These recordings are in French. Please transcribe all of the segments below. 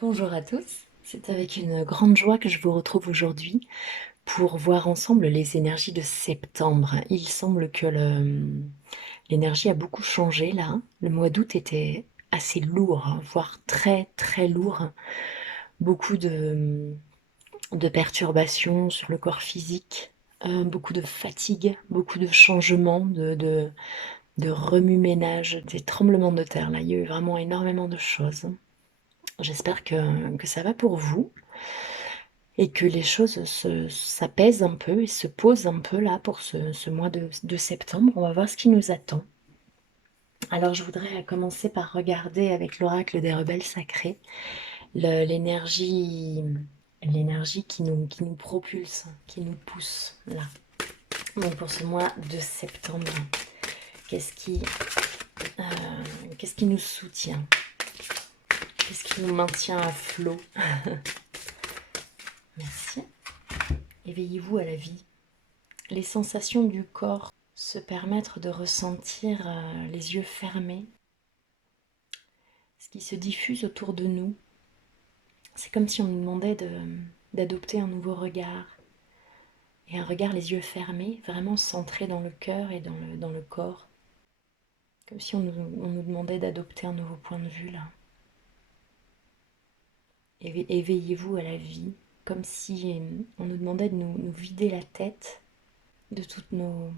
Bonjour à tous, c'est avec une grande joie que je vous retrouve aujourd'hui pour voir ensemble les énergies de septembre. Il semble que l'énergie a beaucoup changé là. Le mois d'août était assez lourd, voire très très lourd. Beaucoup de perturbations sur le corps physique, beaucoup de fatigue, beaucoup de changements, de remue-ménage, des tremblements de terre. Là, il y a eu vraiment énormément de choses. J'espère que ça va pour vous et que les choses s'apaisent un peu et se posent un peu là pour ce mois de septembre. On va voir ce qui nous attend. Alors je voudrais commencer par regarder avec l'oracle des rebelles sacrés l'énergie l'énergie qui nous propulse, qui nous pousse là. Donc pour ce mois de septembre, qu'est-ce qui, euh, qu'est-ce qui nous soutient? Qu'est-ce qui nous maintient à flot? Merci. Éveillez-vous à la vie. Les sensations du corps, se permettre de ressentir les yeux fermés, ce qui se diffuse autour de nous. C'est comme si on nous demandait d'adopter un nouveau regard. Et un regard les yeux fermés, vraiment centré dans le cœur et dans le corps. Comme si on nous demandait d'adopter un nouveau point de vue là. Éveillez-vous à la vie, comme si on nous demandait de nous vider la tête de toutes nos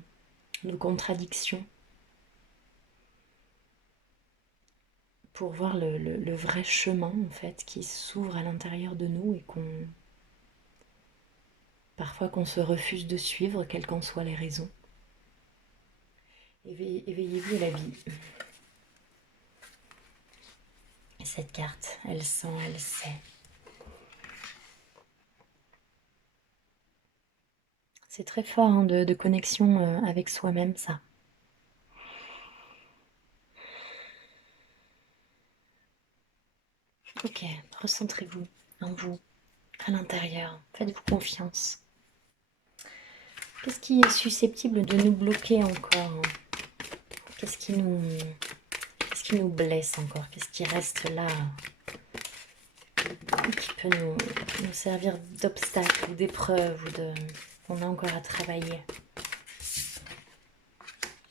contradictions, pour voir le vrai chemin en fait qui s'ouvre à l'intérieur de nous et parfois qu'on se refuse de suivre, quelles qu'en soient les raisons. Éveillez-vous à la vie. Et cette carte, elle sent, elle sait. C'est très fort hein, de connexion avec soi-même, ça. Ok, recentrez-vous en vous, à l'intérieur. Faites-vous confiance. Qu'est-ce qui est susceptible de nous bloquer encore hein? Qu'est-ce qui nous blesse encore? Qu'est-ce qui reste là, qui peut nous servir d'obstacle ou d'épreuve ou de... On a encore à travailler.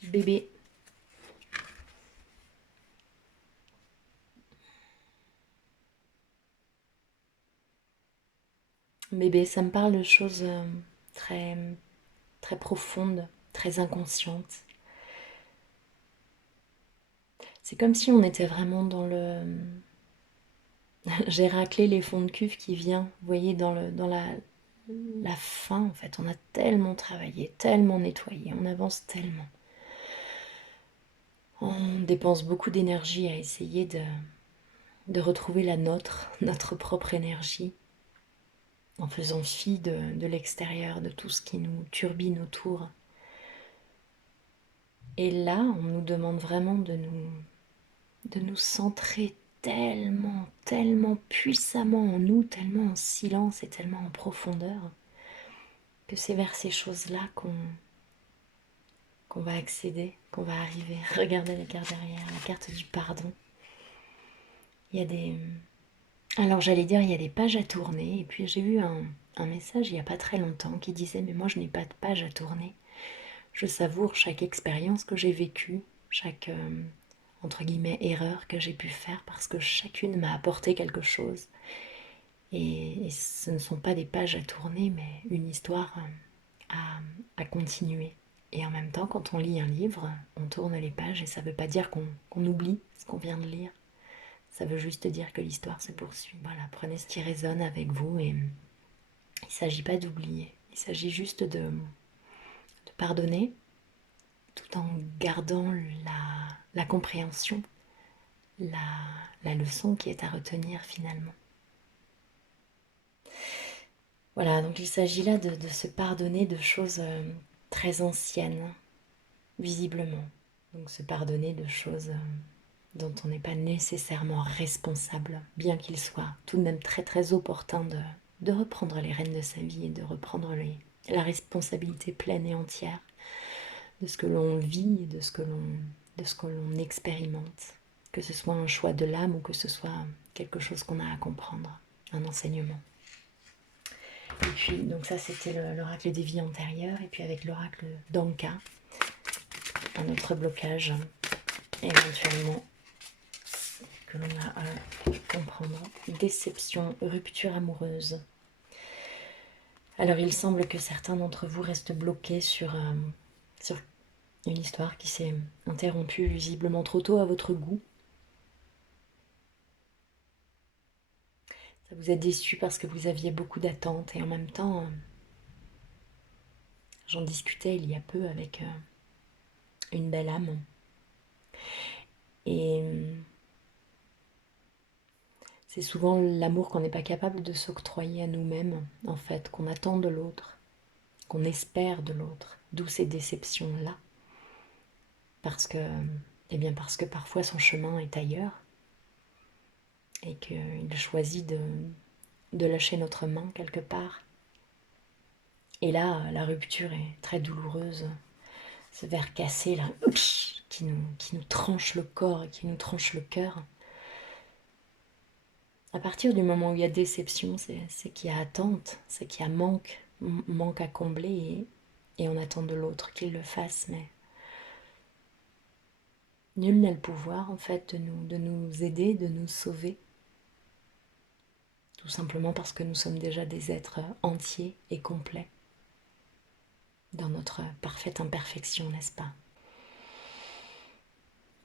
Bébé. Bébé, ça me parle de choses très, très profondes, très inconscientes. C'est comme si on était vraiment dans le... J'ai raclé les fonds de cuve qui vient, vous voyez, dans la fin, en fait. On a tellement travaillé, tellement nettoyé, on avance tellement. On dépense beaucoup d'énergie à essayer de retrouver la nôtre, notre propre énergie, en faisant fi de l'extérieur, de tout ce qui nous turbine autour. Et là, on nous demande vraiment de nous centrer tellement, tellement puissamment en nous, tellement en silence et tellement en profondeur, que c'est vers ces choses-là qu'on va accéder, qu'on va arriver. Regardez la carte derrière, la carte du pardon. Il y a des... Alors j'allais dire, il y a des pages à tourner, et puis j'ai vu un message il n'y a pas très longtemps qui disait, mais moi je n'ai pas de page à tourner. Je savoure chaque expérience que j'ai vécue, chaque, entre guillemets, erreur que j'ai pu faire, parce que chacune m'a apporté quelque chose. Et ce ne sont pas des pages à tourner, mais une histoire à continuer. Et en même temps, quand on lit un livre, on tourne les pages et ça ne veut pas dire qu'on oublie ce qu'on vient de lire. Ça veut juste dire que l'histoire se poursuit. Voilà, prenez ce qui résonne avec vous et il ne s'agit pas d'oublier. Il s'agit juste de pardonner tout en gardant la compréhension, la, la leçon qui est à retenir finalement. Voilà, donc il s'agit là de se pardonner de choses très anciennes, visiblement. Donc se pardonner de choses dont on n'est pas nécessairement responsable, bien qu'il soit tout de même très très opportun de reprendre les rênes de sa vie et de reprendre la responsabilité pleine et entière de ce que l'on vit et de ce que l'on expérimente. Que ce soit un choix de l'âme ou que ce soit quelque chose qu'on a à comprendre, un enseignement. Et puis, donc ça c'était l'oracle des vies antérieures, et puis avec l'oracle d'Anka, un autre blocage, éventuellement, que l'on a à comprendre. Déception, rupture amoureuse. Alors il semble que certains d'entre vous restent bloqués sur une histoire qui s'est interrompue visiblement trop tôt à votre goût. Ça vous a déçu parce que vous aviez beaucoup d'attentes, et en même temps, j'en discutais il y a peu avec une belle âme. Et c'est souvent l'amour qu'on n'est pas capable de s'octroyer à nous-mêmes, en fait, qu'on attend de l'autre, qu'on espère de l'autre, d'où ces déceptions-là. Parce que parfois son chemin est ailleurs, et qu'il choisit de lâcher notre main quelque part. Et là, la rupture est très douloureuse, ce verre cassé là, qui nous tranche le corps et qui nous tranche le cœur. À partir du moment où il y a déception, c'est qu'il y a attente, c'est qu'il y a manque à combler, et on attend de l'autre qu'il le fasse, mais nul n'a le pouvoir en fait de nous aider, de nous sauver. Tout simplement parce que nous sommes déjà des êtres entiers et complets dans notre parfaite imperfection, n'est-ce pas?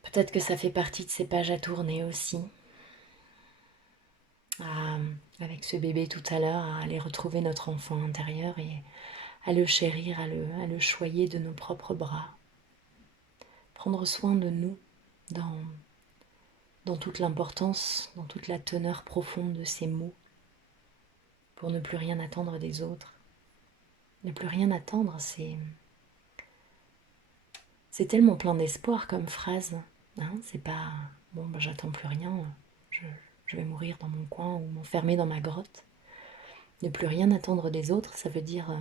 Peut-être que ça fait partie de ces pages à tourner aussi. Avec ce bébé tout à l'heure, à aller retrouver notre enfant intérieur et à le chérir, à le choyer de nos propres bras. Prendre soin de nous dans toute l'importance, dans toute la teneur profonde de ces mots, pour ne plus rien attendre des autres. Ne plus rien attendre, c'est tellement plein d'espoir comme phrase. Hein, c'est pas bon, ben, j'attends plus rien, je vais mourir dans mon coin ou m'enfermer dans ma grotte. Ne plus rien attendre des autres, ça veut dire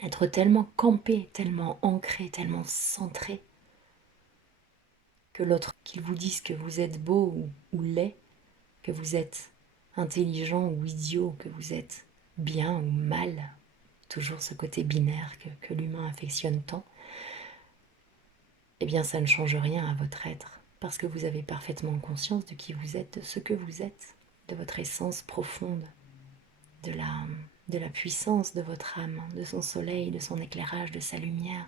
être tellement campé, tellement ancré, tellement centré, que l'autre, qu'il vous dise que vous êtes beau ou laid, que vous êtes intelligent ou idiot, que vous êtes bien ou mal, toujours ce côté binaire que l'humain affectionne tant, eh bien ça ne change rien à votre être, parce que vous avez parfaitement conscience de qui vous êtes, de ce que vous êtes, de votre essence profonde, de la puissance de votre âme, de son soleil, de son éclairage, de sa lumière.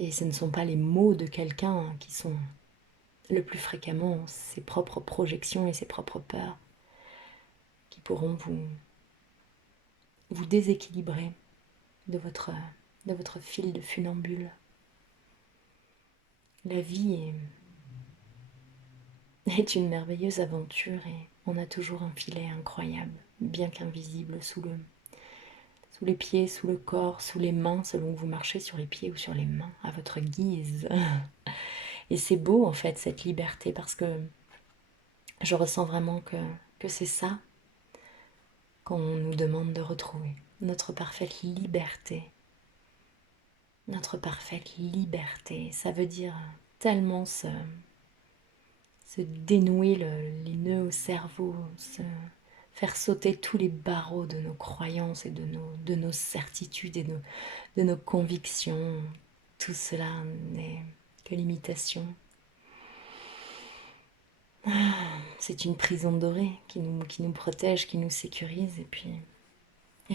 Et ce ne sont pas les mots de quelqu'un qui sont le plus fréquemment ses propres projections et ses propres peurs qui pourront vous déséquilibrer de votre fil de funambule. La vie est une merveilleuse aventure, et on a toujours un filet incroyable, bien qu'invisible sous les pieds, sous le corps, sous les mains, selon que vous marchez sur les pieds ou sur les mains, à votre guise. Et c'est beau en fait cette liberté, parce que je ressens vraiment que c'est ça qu'on nous demande de retrouver, notre parfaite liberté. Notre parfaite liberté, ça veut dire tellement se dénouer les nœuds au cerveau, faire sauter tous les barreaux de nos croyances et de nos certitudes et de nos convictions. Tout cela n'est que l'imitation. C'est une prison dorée qui nous protège, qui nous sécurise, et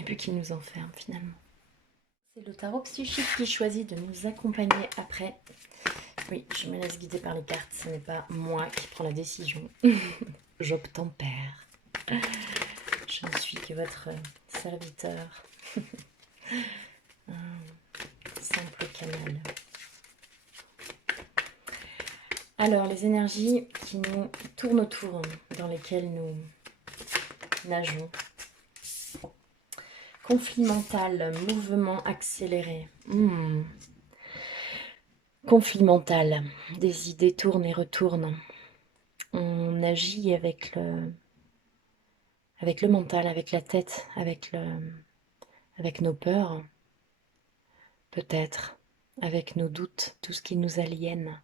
puis qui nous enferme finalement. C'est le tarot psychique qui choisit de nous accompagner après. Oui, je me laisse guider par les cartes, ce n'est pas moi qui prends la décision. J'obtempère. Je ne suis que votre serviteur. Un simple canal. Alors, les énergies qui nous tournent autour, dans lesquelles nous nageons. Conflit mental, mouvement accéléré. Conflit mental, des idées tournent et retournent. On agit avec le mental, avec la tête, avec nos peurs, peut-être, avec nos doutes, tout ce qui nous aliène.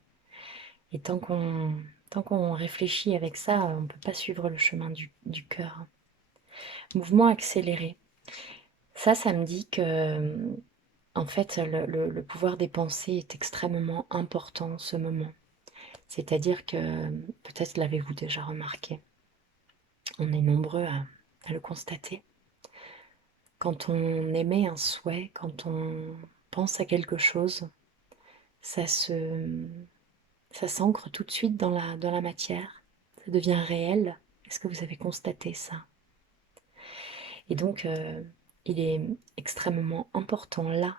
Et tant qu'on Tant qu'on réfléchit avec ça, on ne peut pas suivre le chemin du cœur. Mouvement accéléré. Ça me dit que, en fait, le pouvoir des pensées est extrêmement important en ce moment. C'est-à-dire que, peut-être l'avez-vous déjà remarqué, on est nombreux à le constater. Quand on émet un souhait, quand on pense à quelque chose, ça s'ancre tout de suite dans la matière, ça devient réel. Est-ce que vous avez constaté ça? Et donc, il est extrêmement important là,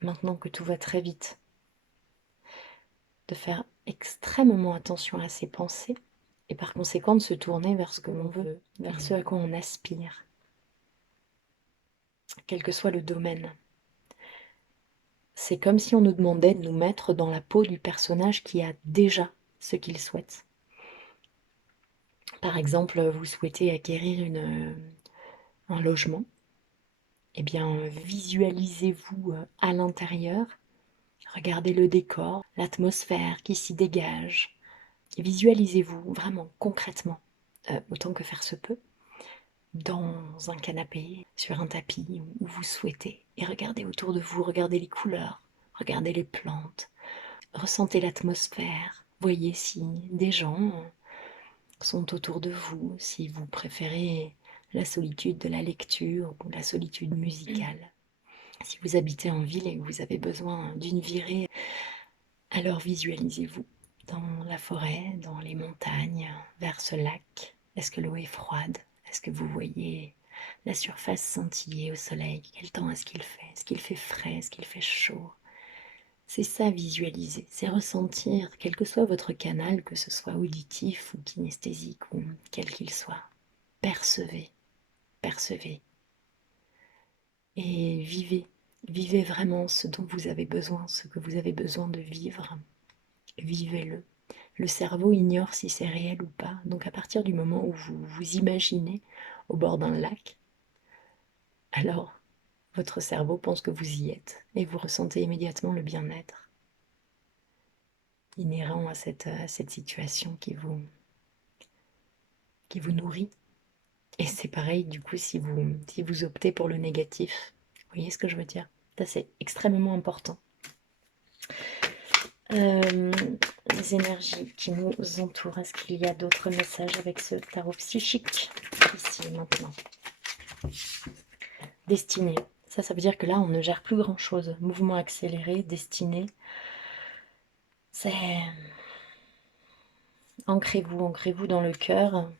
maintenant que tout va très vite, de faire extrêmement attention à ses pensées et par conséquent de se tourner vers ce que l'on veut, vers ce à quoi on aspire, quel que soit le domaine. C'est comme si on nous demandait de nous mettre dans la peau du personnage qui a déjà ce qu'il souhaite. Par exemple, vous souhaitez acquérir un logement, eh bien visualisez-vous à l'intérieur, regardez le décor, l'atmosphère qui s'y dégage, visualisez-vous vraiment concrètement, autant que faire se peut, dans un canapé, sur un tapis, où vous souhaitez, et regardez autour de vous, regardez les couleurs, regardez les plantes, ressentez l'atmosphère, voyez si des gens sont autour de vous, si vous préférez la solitude de la lecture ou la solitude musicale. Si vous habitez en ville et que vous avez besoin d'une virée, alors visualisez-vous dans la forêt, dans les montagnes, vers ce lac. Est-ce que l'eau est froide? Est-ce que vous voyez la surface scintiller au soleil? Quel temps est-ce qu'il fait? Est-ce qu'il fait frais? Est-ce qu'il fait chaud? C'est ça, visualiser, c'est ressentir, quel que soit votre canal, que ce soit auditif ou kinesthésique ou quel qu'il soit. Percevez, percevez. Et vivez, vivez vraiment ce dont vous avez besoin, ce que vous avez besoin de vivre. Vivez-le. Le cerveau ignore si c'est réel ou pas. Donc à partir du moment où vous vous imaginez au bord d'un lac, alors votre cerveau pense que vous y êtes et vous ressentez immédiatement le bien-être inhérent à cette situation qui vous nourrit. Et c'est pareil du coup si vous optez pour le négatif. Vous voyez ce que je veux dire? Ça c'est extrêmement important. Les énergies qui nous entourent, est-ce qu'il y a d'autres messages avec ce tarot psychique ici maintenant? Destinée. Ça veut dire que là, on ne gère plus grand-chose. Mouvement accéléré, destinée. C'est... ancrez-vous dans le cœur.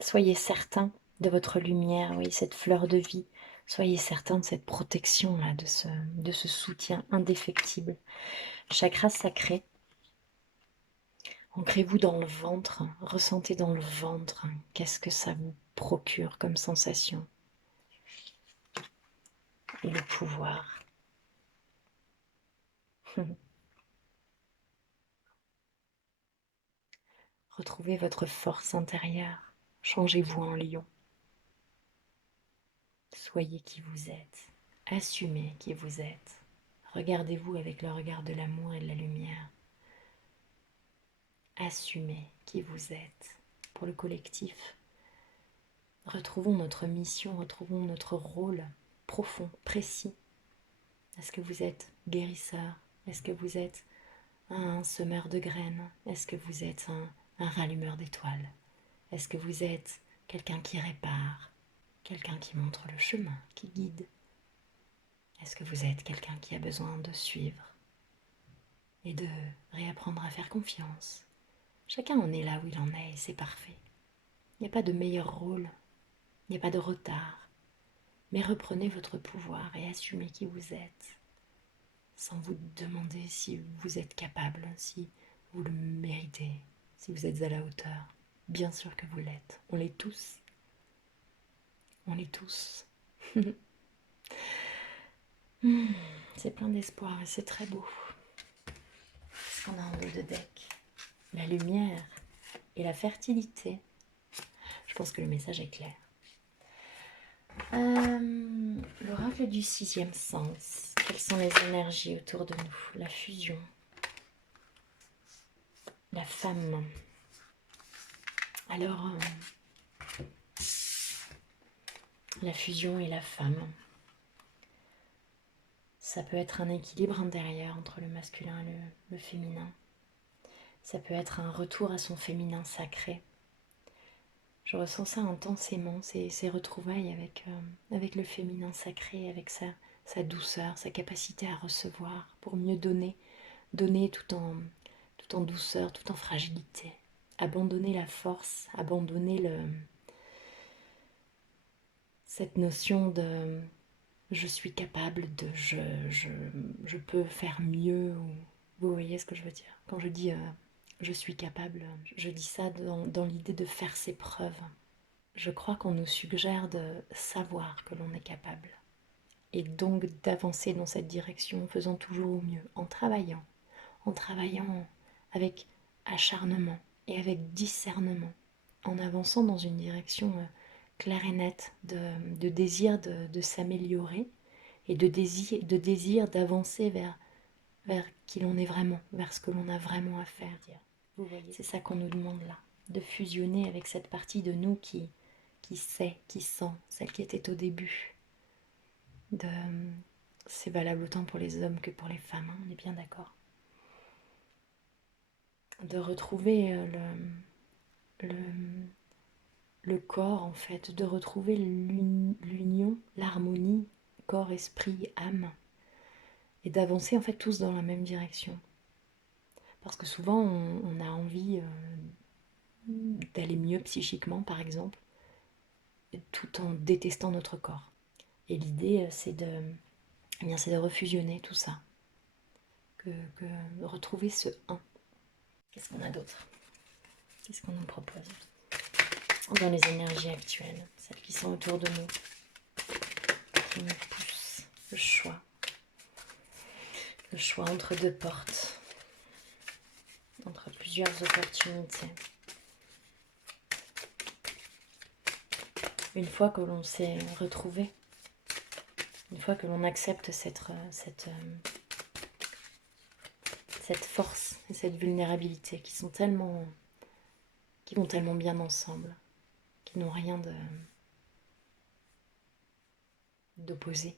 Soyez certain de votre lumière, oui, cette fleur de vie. Soyez certain de cette protection-là, de ce soutien indéfectible. Chakra sacré. Ancrez-vous dans le ventre, ressentez dans le ventre. Qu'est-ce que ça vous procure comme sensation? Et le pouvoir. Retrouvez votre force intérieure. Changez-vous en lion. Soyez qui vous êtes. Assumez qui vous êtes. Regardez-vous avec le regard de l'amour et de la lumière. Assumez qui vous êtes. Pour le collectif, retrouvons notre mission, retrouvons notre rôle profond, précis. Est-ce que vous êtes guérisseur? Est-ce que vous êtes un semeur de graines? Est-ce que vous êtes un rallumeur d'étoiles? Est-ce que vous êtes quelqu'un qui répare? Quelqu'un qui montre le chemin, qui guide? Est-ce que vous êtes quelqu'un qui a besoin de suivre et de réapprendre à faire confiance? Chacun en est là où il en est et c'est parfait. Il n'y a pas de meilleur rôle, il n'y a pas de retard. Mais reprenez votre pouvoir et assumez qui vous êtes, sans vous demander si vous êtes capable, si vous le méritez, si vous êtes à la hauteur. Bien sûr que vous l'êtes. On l'est tous. On l'est tous. C'est plein d'espoir et c'est très beau. Qu'est-ce qu'on a en haut de deck? La lumière et la fertilité. Je pense que le message est clair. L'oracle du sixième sens. Quelles sont les énergies autour de nous? La fusion. la femme. Alors, la fusion et la femme, ça peut être un équilibre intérieur entre le masculin et le féminin. Ça peut être un retour à son féminin sacré. Je ressens ça intensément, ces retrouvailles avec le féminin sacré, avec sa douceur, sa capacité à recevoir pour mieux donner, donner tout en douceur, tout en fragilité. Abandonner la force, abandonner cette notion de je suis capable, de je peux faire mieux. Vous voyez ce que je veux dire? Quand je dis je suis capable, je dis ça dans l'idée de faire ses preuves. Je crois qu'on nous suggère de savoir que l'on est capable et donc d'avancer dans cette direction en faisant toujours au mieux, en travaillant avec acharnement et avec discernement, en avançant dans une direction claire et nette de désir de s'améliorer et de désir d'avancer vers qui l'on est vraiment, vers ce que l'on a vraiment à faire. Vous voyez, c'est ça qu'on nous demande là, de fusionner avec cette partie de nous qui sait, qui sent, celle qui était au début. C'est valable autant pour les hommes que pour les femmes, hein, on est bien d'accord. De retrouver le corps en fait, de retrouver l'union, l'harmonie, corps, esprit, âme, et d'avancer en fait tous dans la même direction. Parce que souvent on a envie d'aller mieux psychiquement par exemple, tout en détestant notre corps. Et l'idée c'est de refusionner tout ça, de retrouver ce un. Qu'est-ce qu'on a d'autre? Qu'est-ce qu'on nous propose dans les énergies actuelles, celles qui sont autour de nous, qui nous poussent le choix entre deux portes, entre plusieurs opportunités. Une fois que l'on s'est retrouvé, une fois que l'on accepte cette force et cette vulnérabilité qui vont tellement bien ensemble, qui n'ont rien d'opposé.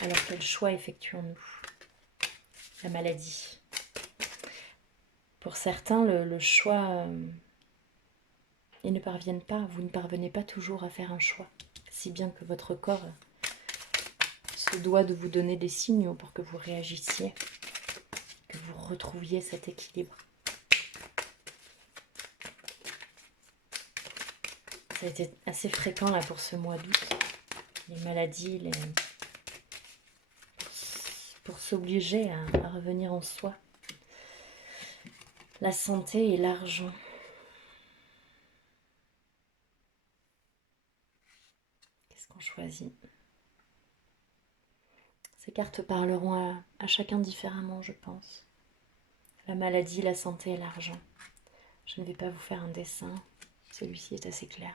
Alors quel choix effectuons-nous? La maladie. Pour certains, le choix, ils ne parviennent pas, vous ne parvenez pas toujours à faire un choix, si bien que votre corps se doit de vous donner des signaux pour que vous réagissiez, que vous retrouviez cet équilibre. Ça a été assez fréquent là pour ce mois d'août, les maladies, pour s'obliger à revenir en soi. La santé et l'argent. Qu'est-ce qu'on choisit? Ces cartes parleront à chacun différemment, je pense. La maladie, la santé et l'argent. Je ne vais pas vous faire un dessin, celui-ci est assez clair.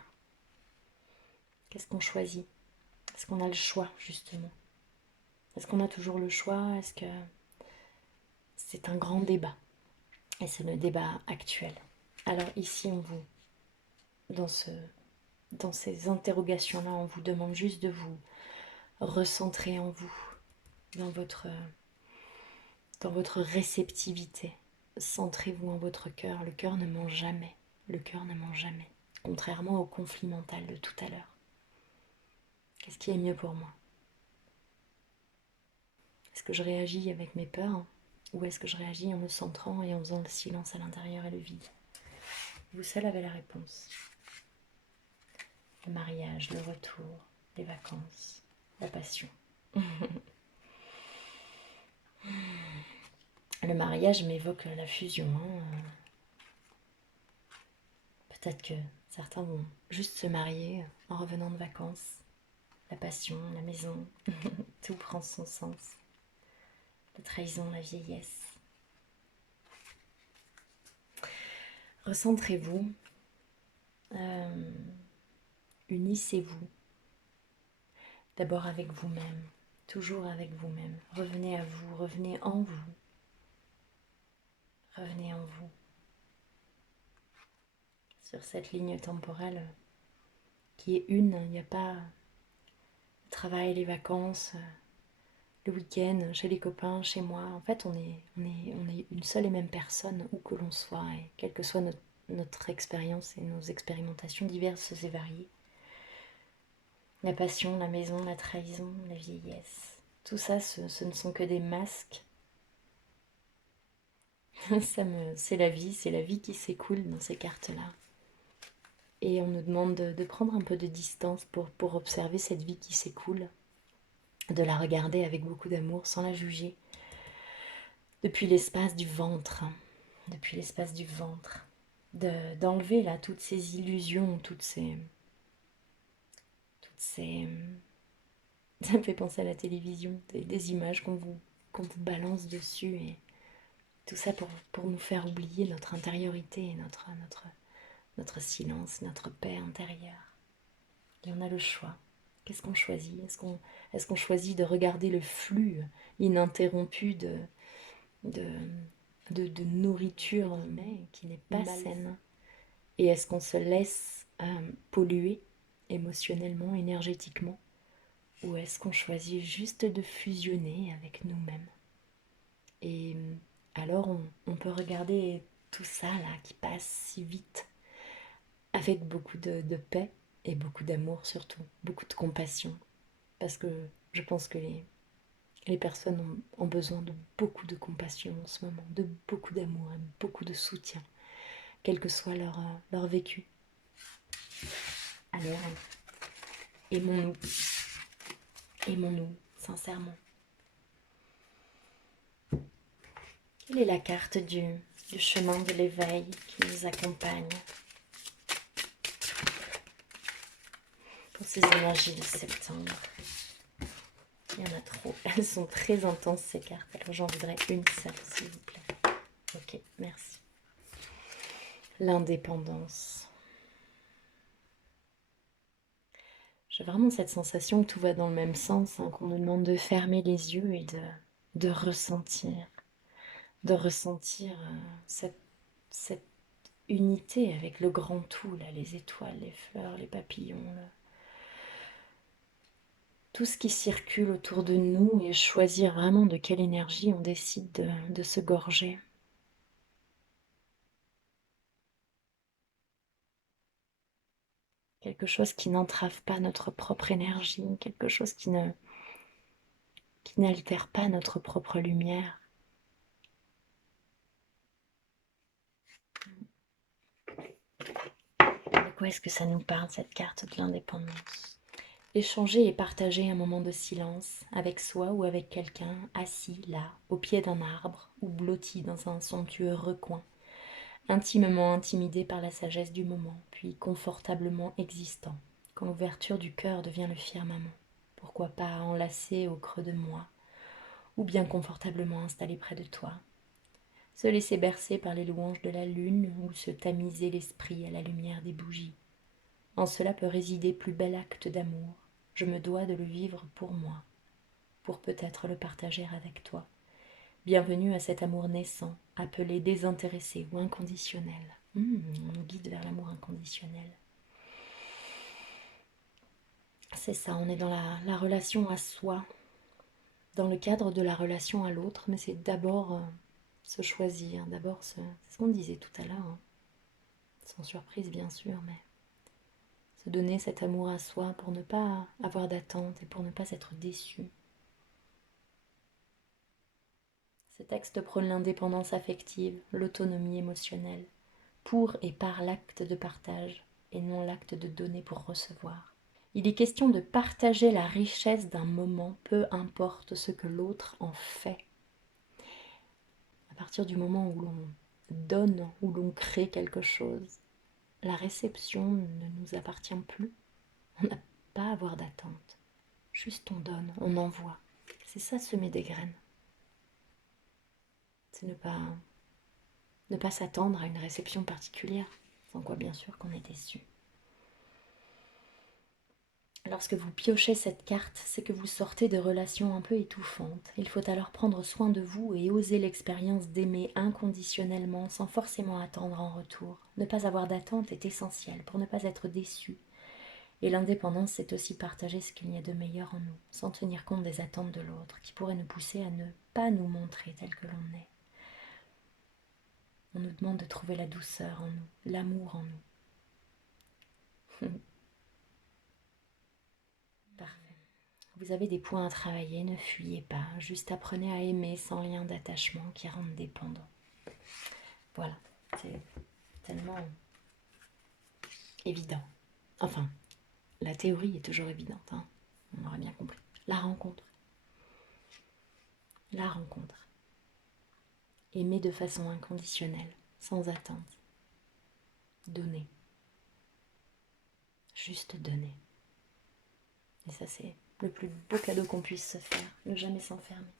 Qu'est-ce qu'on choisit? Est-ce qu'on a le choix, justement? Est-ce qu'on a toujours le choix? Est-ce que c'est un grand débat? Et c'est le débat actuel. Alors ici, dans ces interrogations-là, on vous demande juste de vous recentrer en vous, dans votre réceptivité. Centrez-vous en votre cœur. Le cœur ne ment jamais. Le cœur ne ment jamais. Contrairement au conflit mental de tout à l'heure. Qu'est-ce qui est mieux pour moi? Est-ce que je réagis avec mes peurs? Ou est-ce que je réagis en me centrant et en faisant le silence à l'intérieur et le vide? Vous seul avez la réponse. Le mariage, le retour, les vacances, la passion. Le mariage m'évoque la fusion. Peut-être que certains vont juste se marier en revenant de vacances. La passion, la maison, tout prend son sens. La trahison, la vieillesse. Recentrez-vous. Unissez-vous. D'abord avec vous-même. Toujours avec vous-même. Revenez à vous, revenez en vous. Revenez en vous, sur cette ligne temporelle qui est une. Il n'y a pas le travail, les vacances, le week-end, chez les copains, chez moi. En fait, on est une seule et même personne, où que l'on soit, et quelle que soit notre expérience et nos expérimentations diverses et variées. La passion, la maison, la trahison, la vieillesse. Tout ça, ce ne sont que des masques. C'est la vie qui s'écoule dans ces cartes-là. Et on nous demande de prendre un peu de distance pour observer cette vie qui s'écoule, de la regarder avec beaucoup d'amour sans la juger, depuis l'espace du ventre, depuis l'espace du ventre, d'enlever là toutes ces illusions, toutes ces ça me fait penser à la télévision, des images qu'on vous balance dessus, et tout ça pour nous faire oublier notre intériorité, notre silence, notre paix intérieure. Et on a le choix. Qu'est-ce qu'on choisit? Est-ce qu'on choisit de regarder le flux ininterrompu de, de nourriture, mais qui n'est pas saine? Et est-ce qu'on se laisse polluer émotionnellement, énergétiquement? Ou est-ce qu'on choisit juste de fusionner avec nous-mêmes? Et alors on peut regarder tout ça là qui passe si vite, avec beaucoup de paix et beaucoup d'amour surtout, beaucoup de compassion. Parce que je pense que les personnes ont besoin de beaucoup de compassion en ce moment, de beaucoup d'amour et beaucoup de soutien, quel que soit leur vécu. Alors, aimons-nous, aimons-nous sincèrement. Quelle est la carte du chemin de l'éveil qui nous accompagne pour ces énergies de septembre? Il y en a trop. Elles sont très intenses ces cartes. Alors j'en voudrais une seule, s'il vous plaît. Ok, merci. L'indépendance. J'ai vraiment cette sensation que tout va dans le même sens, hein, qu'on nous demande de fermer les yeux et de ressentir. De ressentir cette unité avec le grand tout, là, les étoiles, les fleurs, les papillons, là. Tout ce qui circule autour de nous, et choisir vraiment de quelle énergie on décide de se gorger. Quelque chose qui n'entrave pas notre propre énergie, quelque chose qui n'altère pas notre propre lumière. De quoi est-ce que ça nous parle, cette carte de l'indépendance? Échanger et partager un moment de silence avec soi ou avec quelqu'un assis là, au pied d'un arbre ou blotti dans un somptueux recoin, intimement intimidé par la sagesse du moment, puis confortablement existant, quand l'ouverture du cœur devient le firmament. Pourquoi pas enlacé au creux de moi, ou bien confortablement installé près de toi. Se laisser bercer par les louanges de la lune, ou se tamiser l'esprit à la lumière des bougies. En cela peut résider plus bel acte d'amour. Je me dois de le vivre pour moi, pour peut-être le partager avec toi. Bienvenue à cet amour naissant, appelé désintéressé ou inconditionnel. On nous guide vers l'amour inconditionnel. C'est ça, on est dans la relation à soi, dans le cadre de la relation à l'autre, mais c'est d'abord se choisir, d'abord c'est ce qu'on disait tout à l'heure, hein. Sans surprise bien sûr, mais se donner cet amour à soi pour ne pas avoir d'attente et pour ne pas être déçu. Ces textes prônent l'indépendance affective, l'autonomie émotionnelle, pour et par l'acte de partage, et non l'acte de donner pour recevoir. Il est question de partager la richesse d'un moment, peu importe ce que l'autre en fait. À partir du moment où l'on donne, où l'on crée quelque chose, la réception ne nous appartient plus. On n'a pas à avoir d'attente. Juste on donne, on envoie. C'est ça, semer des graines. C'est ne pas s'attendre à une réception particulière, sans quoi bien sûr qu'on est déçu. Lorsque vous piochez cette carte, c'est que vous sortez de relations un peu étouffantes. Il faut alors prendre soin de vous et oser l'expérience d'aimer inconditionnellement sans forcément attendre en retour. Ne pas avoir d'attente est essentiel pour ne pas être déçu. Et l'indépendance, c'est aussi partager ce qu'il y a de meilleur en nous, sans tenir compte des attentes de l'autre, qui pourraient nous pousser à ne pas nous montrer tel que l'on est. On nous demande de trouver la douceur en nous, l'amour en nous. Parfait. Vous avez des points à travailler, ne fuyez pas, juste apprenez à aimer sans lien d'attachement qui rende dépendant. Voilà, c'est tellement évident. Enfin, la théorie est toujours évidente, hein. On aurait bien compris. La rencontre. La rencontre. Aimer de façon inconditionnelle, sans attente. Donner. Juste donner. Et ça, c'est le plus beau cadeau qu'on puisse se faire, ne jamais s'enfermer.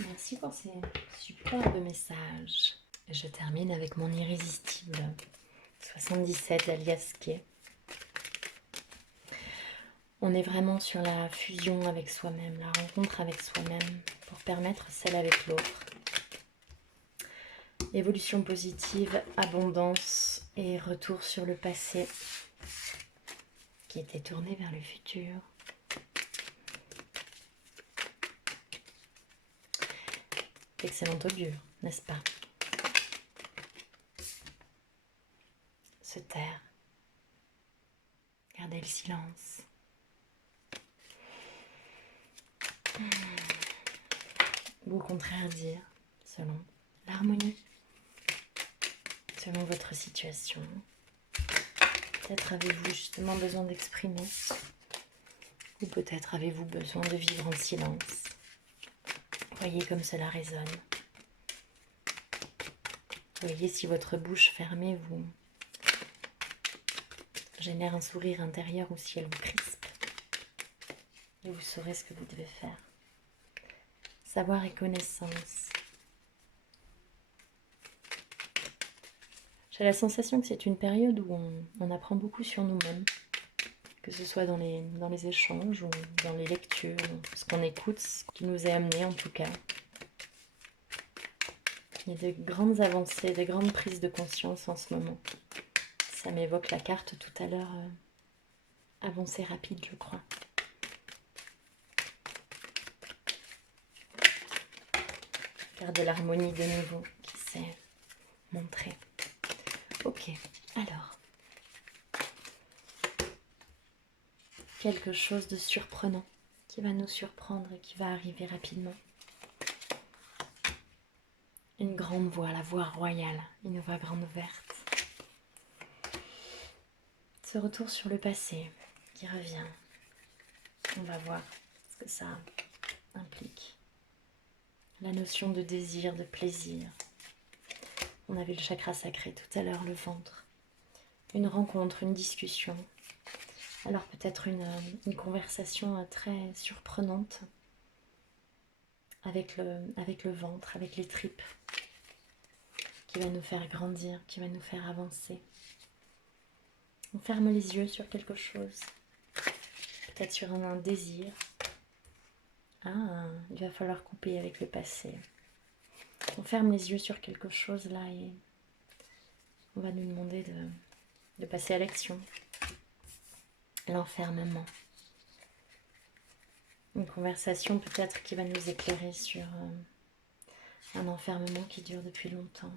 Merci pour ces superbes messages. Je termine avec mon irrésistible 77 alias Kay. On est vraiment sur la fusion avec soi-même, la rencontre avec soi-même pour permettre celle avec l'autre. Évolution positive, abondance et retour sur le passé qui était tourné vers le futur. Excellent augure, n'est-ce pas? Se taire, garder le silence. Ou au contraire dire, selon l'harmonie, selon votre situation. Peut-être avez-vous justement besoin d'exprimer, ou peut-être avez-vous besoin de vivre en silence. Voyez comme cela résonne. Voyez si votre bouche fermée vous génère un sourire intérieur ou si elle vous crispe. Et vous saurez ce que vous devez faire. Savoir et connaissance. J'ai la sensation que c'est une période où on apprend beaucoup sur nous-mêmes, que ce soit dans les échanges ou dans les lectures, ce qu'on écoute, ce qui nous est amené en tout cas. Il y a de grandes avancées, de grandes prises de conscience en ce moment. Ça m'évoque la carte tout à l'heure, avancée rapide je crois. Carte de l'harmonie de nouveau qui s'est montrée. Ok, alors. Quelque chose de surprenant qui va nous surprendre et qui va arriver rapidement. Une grande voix, la voix royale, une voix grande ouverte. Ce retour sur le passé qui revient. On va voir ce que ça implique. La notion de désir, de plaisir. On avait le chakra sacré tout à l'heure, le ventre. Une rencontre, une discussion. Alors peut-être une conversation très surprenante avec le ventre, avec les tripes, qui va nous faire grandir, qui va nous faire avancer. On ferme les yeux sur quelque chose, peut-être sur un désir. Ah, il va falloir couper avec le passé. On ferme les yeux sur quelque chose là et on va nous demander de passer à l'action. L'enfermement. Une conversation peut-être qui va nous éclairer sur un enfermement qui dure depuis longtemps.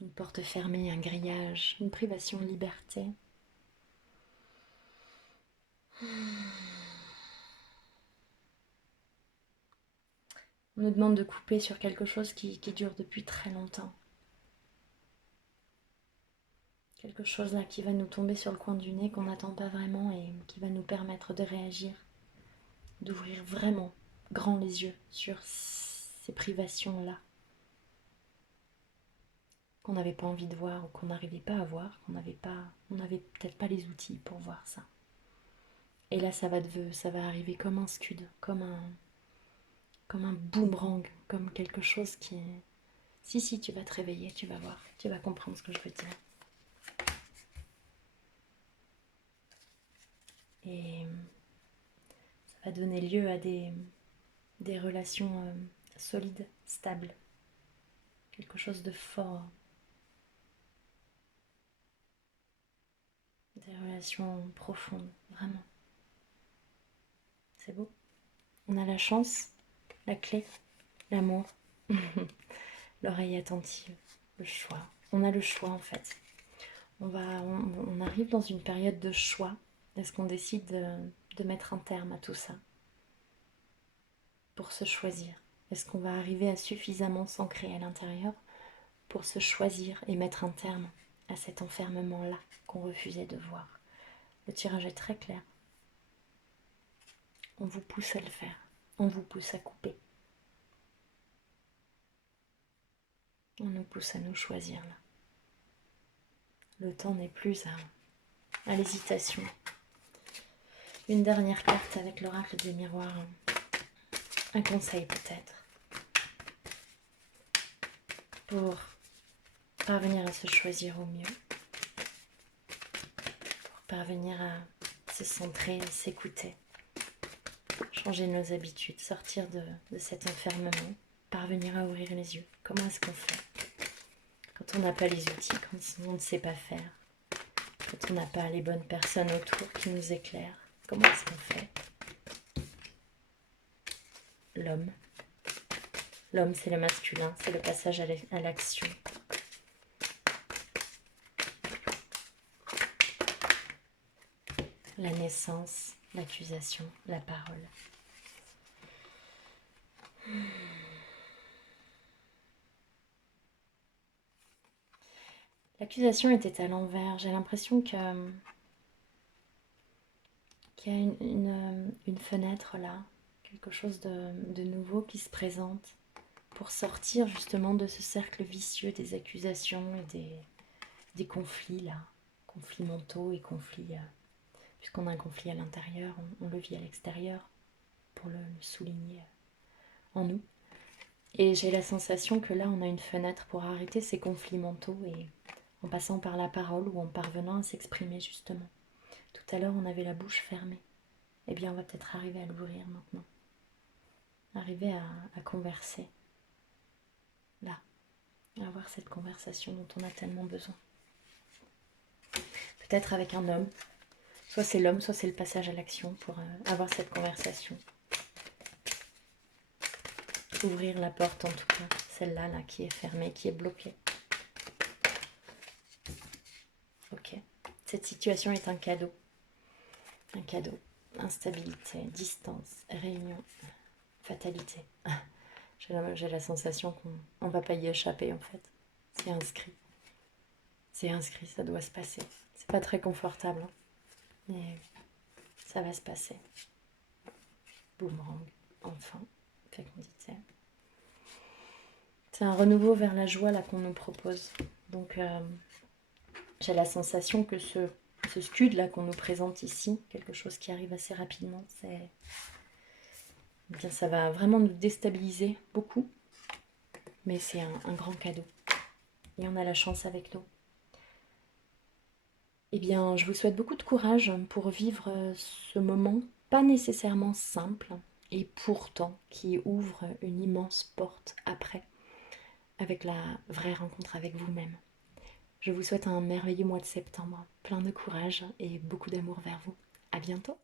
Une porte fermée, un grillage, une privation de liberté. On nous demande de couper sur quelque chose qui dure depuis très longtemps. Quelque chose là qui va nous tomber sur le coin du nez, qu'on n'attend pas vraiment et qui va nous permettre de réagir, d'ouvrir vraiment grand les yeux sur ces privations-là qu'on n'avait pas envie de voir ou qu'on n'arrivait pas à voir, on n'avait peut-être pas les outils pour voir ça. Et là, ça va arriver comme un scud, comme un boomerang, comme quelque chose qui est... Si, tu vas te réveiller, tu vas voir, tu vas comprendre ce que je veux dire. Et ça va donner lieu à des relations solides, stables. Quelque chose de fort. Des relations profondes, vraiment. C'est beau. On a la chance, la clé, l'amour, l'oreille attentive, le choix. On a le choix en fait. On arrive dans une période de choix. Est-ce qu'on décide de mettre un terme à tout ça pour se choisir? Est-ce qu'on va arriver à suffisamment s'ancrer à l'intérieur pour se choisir et mettre un terme à cet enfermement-là qu'on refusait de voir? Le tirage est très clair. On vous pousse à le faire. On vous pousse à couper. On nous pousse à nous choisir là. Le temps n'est plus à l'hésitation. Une dernière carte avec l'oracle des miroirs. Un conseil peut-être. Pour parvenir à se choisir au mieux. Pour parvenir à se centrer, à s'écouter. Changer nos habitudes, sortir de cet enfermement. Parvenir à ouvrir les yeux. Comment est-ce qu'on fait quand on n'a pas les outils, quand on ne sait pas faire, quand on n'a pas les bonnes personnes autour qui nous éclairent? Comment est-ce qu'on fait? L'homme. L'homme, c'est le masculin, c'est le passage à l'action. La naissance, l'accusation, la parole. L'accusation était à l'envers. J'ai l'impression qu'il y a une fenêtre là, quelque chose de nouveau qui se présente pour sortir justement de ce cercle vicieux des accusations et des conflits là, conflits mentaux et conflits, puisqu'on a un conflit à l'intérieur, on le vit à l'extérieur pour le souligner en nous. Et j'ai la sensation que là on a une fenêtre pour arrêter ces conflits mentaux et en passant par la parole ou en parvenant à s'exprimer justement. Tout à l'heure on avait la bouche fermée. Eh bien on va peut-être arriver à l'ouvrir maintenant. Arriver à converser. Là. À avoir cette conversation dont on a tellement besoin. Peut-être avec un homme. Soit c'est l'homme, soit c'est le passage à l'action pour avoir cette conversation. Ouvrir la porte en tout cas, celle-là là, qui est fermée, qui est bloquée. Ok. Cette situation est un cadeau. Un cadeau. Instabilité, distance, réunion, fatalité. J'ai la sensation qu'on ne va pas y échapper en fait. C'est inscrit. C'est inscrit, ça doit se passer. C'est pas très confortable, hein, mais ça va se passer. Boomerang, enfin, fécondité. C'est un renouveau vers la joie là qu'on nous propose. Donc j'ai la sensation que ce scud là qu'on nous présente ici, quelque chose qui arrive assez rapidement, eh bien, ça va vraiment nous déstabiliser beaucoup. Mais c'est un grand cadeau. Et on a la chance avec nous. Eh bien, je vous souhaite beaucoup de courage pour vivre ce moment, pas nécessairement simple, et pourtant qui ouvre une immense porte après, avec la vraie rencontre avec vous-même. Je vous souhaite un merveilleux mois de septembre, plein de courage et beaucoup d'amour vers vous. À bientôt!